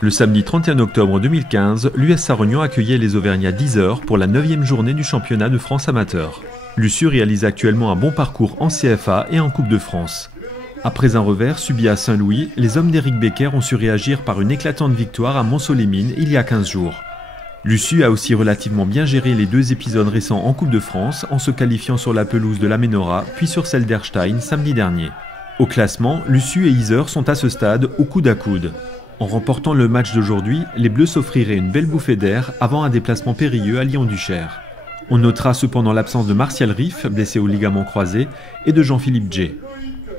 Le samedi 31 octobre 2015, l'US Sarre-Union accueillait les Auvergnats 10h pour la 9e journée du championnat de France amateur. L'USU réalise actuellement un bon parcours en CFA et en Coupe de France. Après un revers subi à Saint-Louis, les hommes d'Éric Becker ont su réagir par une éclatante victoire à Mont-Solémine il y a 15 jours. L'USU a aussi relativement bien géré les 2 épisodes récents en Coupe de France en se qualifiant sur la pelouse de la Ménora puis sur celle d'Erstein samedi dernier. Au classement, l'USU et Yzeure sont à ce stade au coude à coude. En remportant le match d'aujourd'hui, les Bleus s'offriraient une belle bouffée d'air avant un déplacement périlleux à Lyon-Duchère. On notera cependant l'absence de Martial Riff, blessé au ligament croisé, et de Jean-Philippe Djé.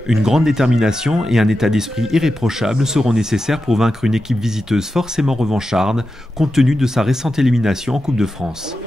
Une grande détermination et un état d'esprit irréprochable seront nécessaires pour vaincre une équipe visiteuse forcément revancharde, compte tenu de sa récente élimination en Coupe de France.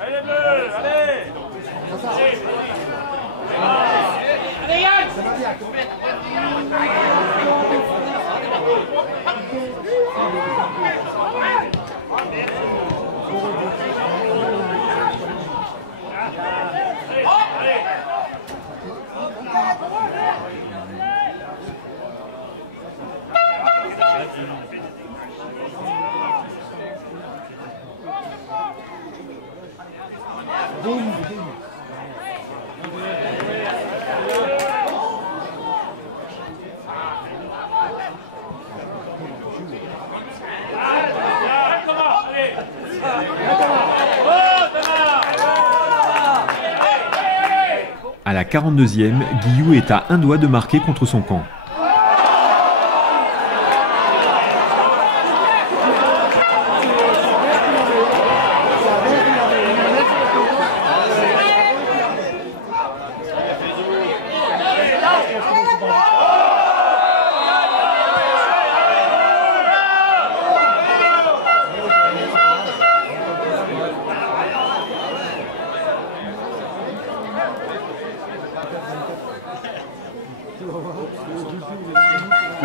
Allez les Bleus, allez! Allez Yann! À la 42e, Guillou est à un doigt de marquer contre son camp.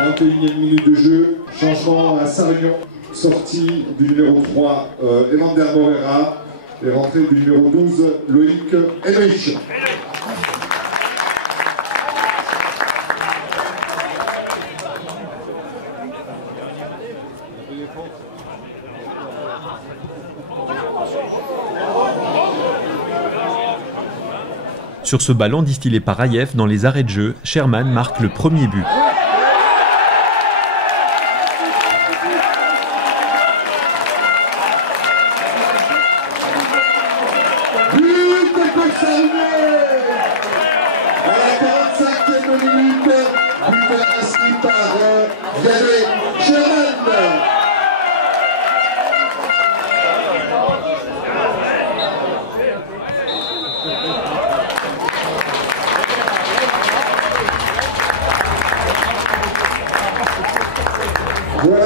« 21e minute de jeu, changement à Sarre-Union, sortie du numéro 3 Evander Morera et rentrée du numéro 12 Loïc Henrich. Sur ce ballon distillé par Raïef dans les arrêts de jeu, Sherman marque le premier but. À la 45e minute, but inscrit par Yannick Sherman.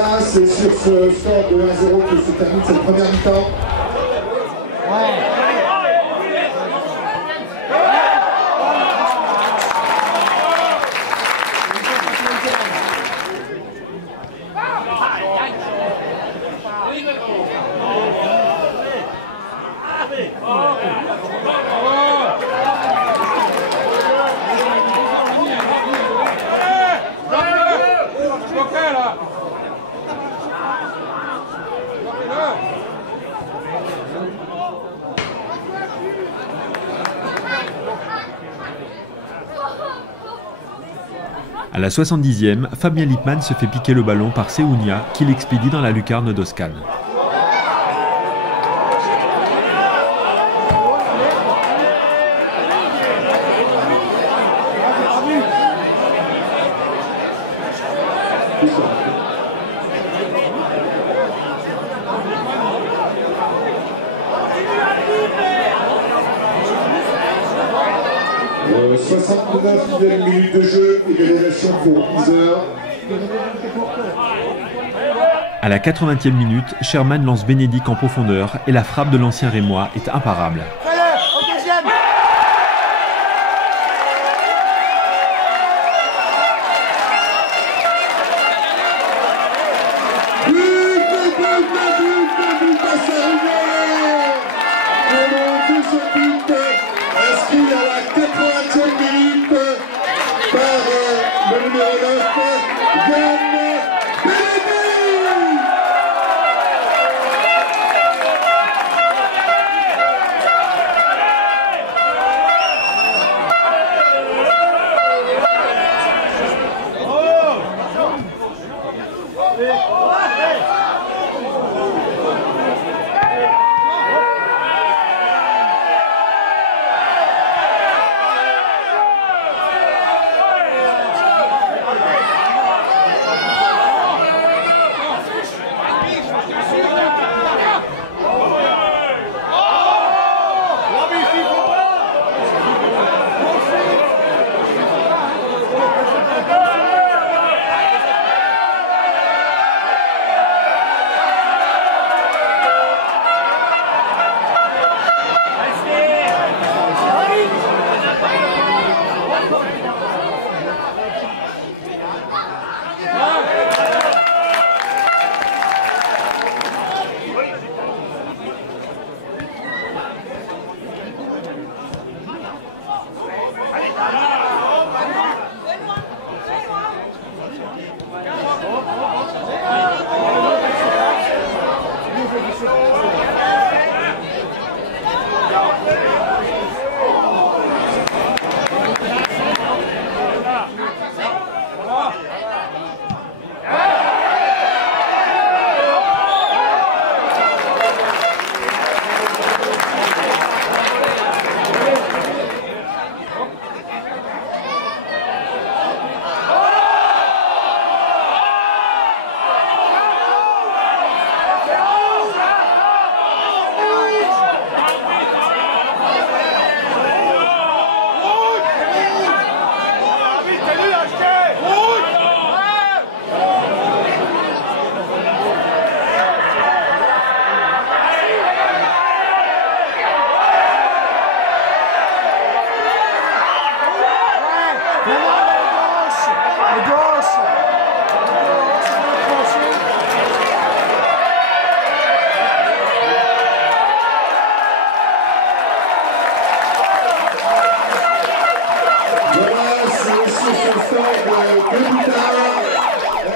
Voilà, c'est sur ce score de 1-0 que se termine cette première mi-temps. À la 70e, Fabien Lippmann se fait piquer le ballon par Seounia qui l'expédie dans la lucarne d'Oscan. « 69e minute de jeu, égalisation pour Iser. » À la 80e minute, Sherman lance Bénédicte en profondeur et la frappe de l'ancien Rémois est imparable. Inscrit à la 80e minute par le numéro 9, Yann Bénédicte.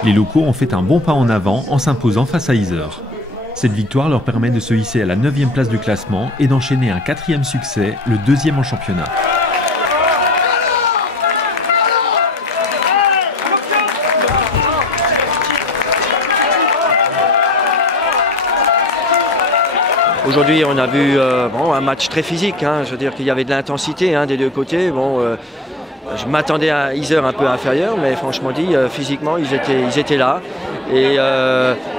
Les locaux ont fait un bon pas en avant en s'imposant face à Iser. Cette victoire leur permet de se hisser à la 9e place du classement et d'enchaîner un 4e succès, le 2e en championnat. Aujourd'hui, on a vu un match très physique. Je veux dire qu'il y avait de l'intensité des deux côtés. Je m'attendais à Iser un peu inférieur, mais franchement dit, physiquement, ils étaient là. Et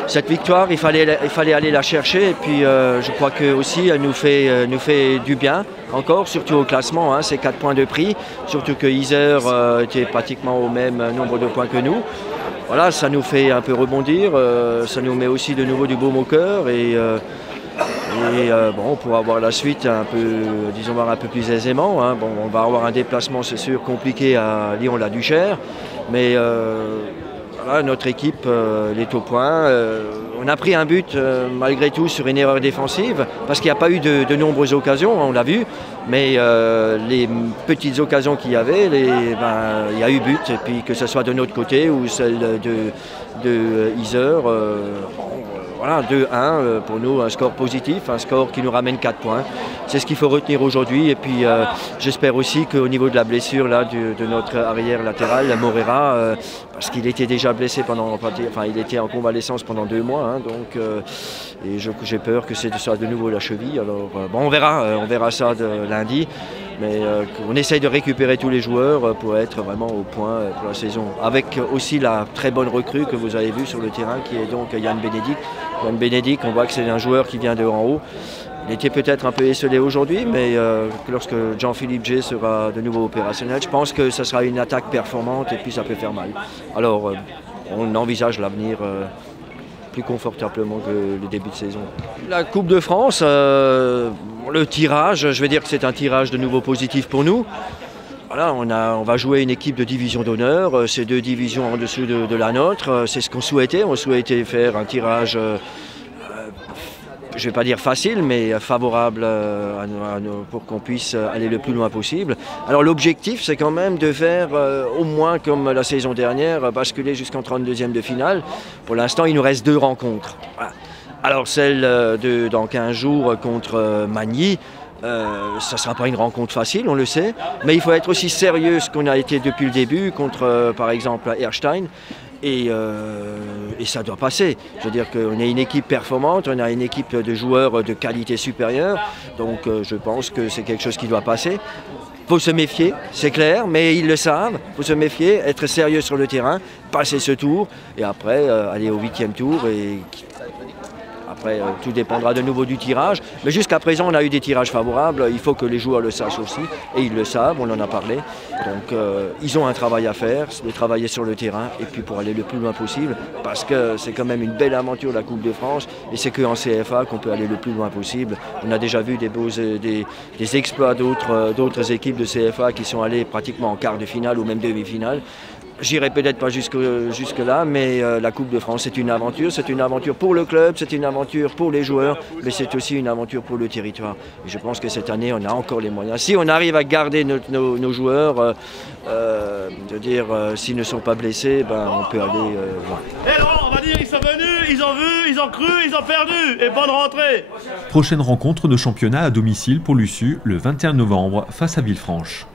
cette victoire, il fallait aller la chercher. Et puis, je crois que aussi, elle nous fait du bien encore, surtout au classement. C'est 4 points de prix, surtout que Iser était pratiquement au même nombre de points que nous. voilà, ça nous fait un peu rebondir, ça nous met aussi de nouveau du baume au cœur et bon, on pourra voir la suite un peu, disons, voir un peu plus aisément. Hein. Bon, on va avoir un déplacement, c'est sûr, compliqué à Lyon-la-Duchère, mais voilà, notre équipe est au point. On a pris un but malgré tout sur une erreur défensive parce qu'il n'y a pas eu de nombreuses occasions, on l'a vu, mais les petites occasions qu'il y avait, il y a eu but, et puis que ce soit de notre côté ou celle de Yzeure, voilà, 2-1 pour nous, un score positif, un score qui nous ramène 4 points. C'est ce qu'il faut retenir aujourd'hui. Et puis j'espère aussi qu'au niveau de la blessure là, de notre arrière latéral, Morera, parce qu'il était déjà blessé il était en convalescence pendant 2 mois. Hein, donc, et j'ai peur que ce soit de nouveau la cheville. Alors bon, on verra ça lundi. Mais on essaye de récupérer tous les joueurs pour être vraiment au point pour la saison. Avec aussi la très bonne recrue que vous avez vue sur le terrain, qui est donc Yann Bénédicte. Yann Bénédicte, on voit que c'est un joueur qui vient de en haut. Il était peut-être un peu esselé aujourd'hui, mais lorsque Jean-Philippe G sera de nouveau opérationnel, je pense que ce sera une attaque performante et puis ça peut faire mal. Alors on envisage l'avenir plus confortablement que le début de saison. La Coupe de France, le tirage, je vais dire que c'est un tirage de nouveau positif pour nous. Voilà, on va jouer une équipe de division d'honneur, c'est 2 divisions en dessous de la nôtre, c'est ce qu'on souhaitait. On souhaitait faire un tirage, je ne vais pas dire facile, mais favorable pour qu'on puisse aller le plus loin possible. Alors l'objectif, c'est quand même de faire au moins comme la saison dernière, basculer jusqu'en 32e de finale. Pour l'instant, il nous reste 2 rencontres. Voilà. Alors celle dans 15 jours contre Magny, ça ne sera pas une rencontre facile, on le sait, mais il faut être aussi sérieux, ce qu'on a été depuis le début, contre par exemple Erstein, et ça doit passer. Je veux dire qu'on est une équipe performante, on a une équipe de joueurs de qualité supérieure, donc je pense que c'est quelque chose qui doit passer. Il faut se méfier, c'est clair, mais ils le savent, il faut se méfier, être sérieux sur le terrain, passer ce tour, et après aller au 8e tour, et après, tout dépendra de nouveau du tirage. Mais jusqu'à présent, on a eu des tirages favorables. Il faut que les joueurs le sachent aussi. Et ils le savent, on en a parlé. Donc, ils ont un travail à faire, de travailler sur le terrain. Et puis, pour aller le plus loin possible. Parce que c'est quand même une belle aventure, la Coupe de France. Et c'est qu'en CFA qu'on peut aller le plus loin possible. On a déjà vu des exploits d'autres équipes de CFA qui sont allées pratiquement en quart de finale ou même demi-finale. J'irai peut-être pas jusque-là, mais la Coupe de France, c'est une aventure pour le club, c'est une aventure pour les joueurs, mais c'est aussi une aventure pour le territoire. Et je pense que cette année, on a encore les moyens. Si on arrive à garder nos joueurs, s'ils ne sont pas blessés, on peut aller loin. Et Laurent, on va dire, ils sont venus, ils ont vu, ils ont cru, ils ont perdu, et bonne rentrée. Prochaine rencontre de championnat à domicile pour l'USU le 21 novembre face à Villefranche.